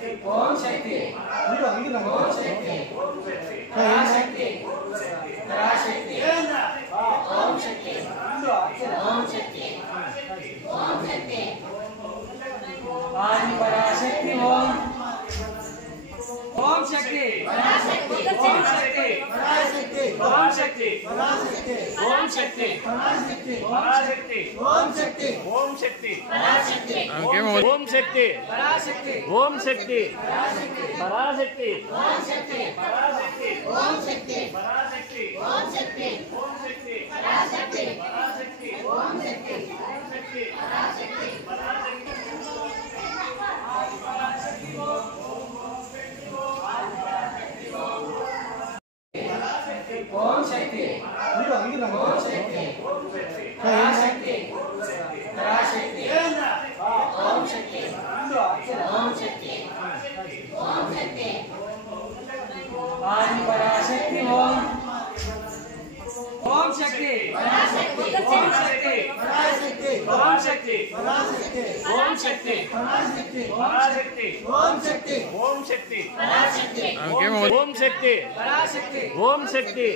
ओम शक्ति ओम शक्ति पराशक्ति पराशक्ति ओम शक्ति ओम शक्ति ओम शक्ति आदि पराशक्ति ओम ओम शक्ति ओम शक्ति ओम शक्ति ओम शक्ति पराशक्ति ओम शक्ति ओम शक्ति पराशक्ति ओम शक्ति पराशक्ति ओम शक्ति पराशक्ति ओम शक्ति पराशक्ति ओम शक्ति पराशक्ति ओम शक्ति ओम शक्ति पराशक्ति पराशक्ति ओम शक्ति पराशक्ति पराशक्ति ओम शक्ति ओम शक्ति पराशक्ति पराशक्ति ओम शक्ति ओम शक्ति ओम शक्ति आदि पराशक्ति ओम ओम शक्ति पराशक्ति ओम शक्ति पराशक्ति ओम शक्ति पराशक्ति ओम शक्ति पराशक्ति पराशक्ति ओम शक्ति ओम शक्ति पराशक्ति ओम शक्ति पराशक्ति ओम शक्ति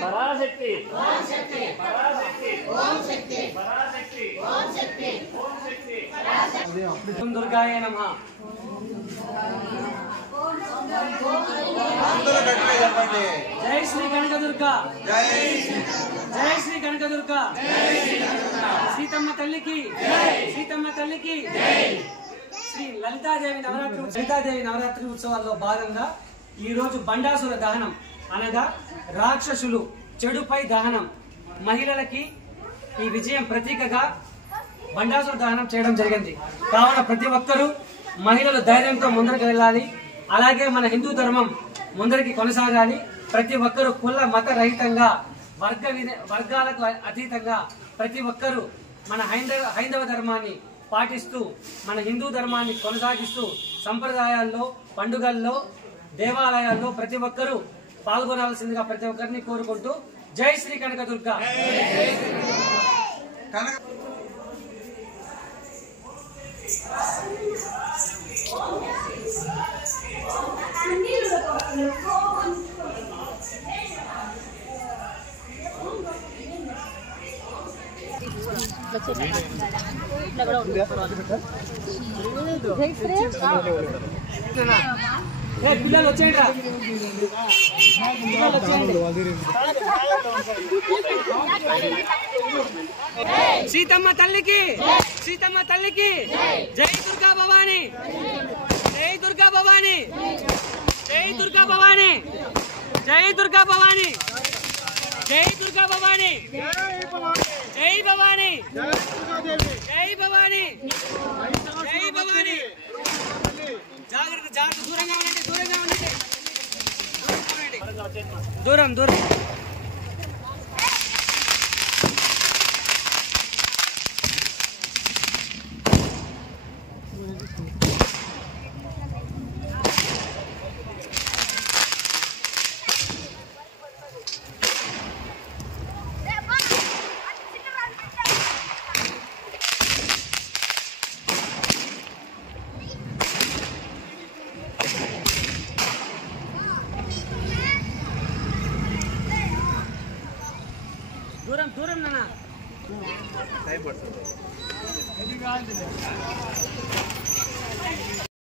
पराशक्ति ओम शक्ति पराशक्ति ओम शक्ति पराशक्ति ओम शक्ति ओम शक्ति पराशक्ति ओम दुर्गाय नमः जय श्री कनकदुर्गा जय श्री कनकदुर्गा सीतम्म तल्ली की सीतम्म तल्ली की శ్రీ లలితాదేవి నవరాత్రి ఉత్సవాల్లో భాగంగా ఈ రోజు బండాసుర దహనం అనగా రాక్షసులు చెడుపై దహనం మహిళలకి ఈ విజయం ప్రతీకగా బండాసుర దహనం చేయడం జరిగింది. కావున ప్రతి ఒక్కరూ మహిళలు ధైర్యంతో ముందుకు వెళ్ళాలి. అలాగే మన హిందూ ధర్మం ముందరికి కొనసాగాలి. ప్రతి ఒక్కరూ కుల మత రహితంగా వర్గాలకు అతీతంగా ప్రతి ఒక్కరూ మన హైందవ ధర్మాన్ని పాటిస్తూ మన హిందూ ధర్మాన్ని కొనసాగిస్తూ సంప్రదాయాల్లో పండుగల్లో దేవాలయాల్లో ప్రతి ఒక్కరూ పాల్గొనాల్సిందిగా ప్రతి ఒక్కరిని కోరుకుంటూ జై శ్రీ కనకదుర్గా. పిల్లలు వచ్చేయండి రా. సీతమ్మ తల్లికి సీతమ్మ తల్లికి జై దుర్గా భవాని జై దుర్గా భవాని జై దుర్గా భవాని జై దుర్గా భవాని జై దుర్గా భవాని జై భవాని జై భవాని జై భవాని. జాగ్రత్త జాగ్రత్త దూరంగా ఉండండి దూరంగా ఉండండి దూరం దూరం. దూరం దూరం నాన్న టైం పడుతుంది.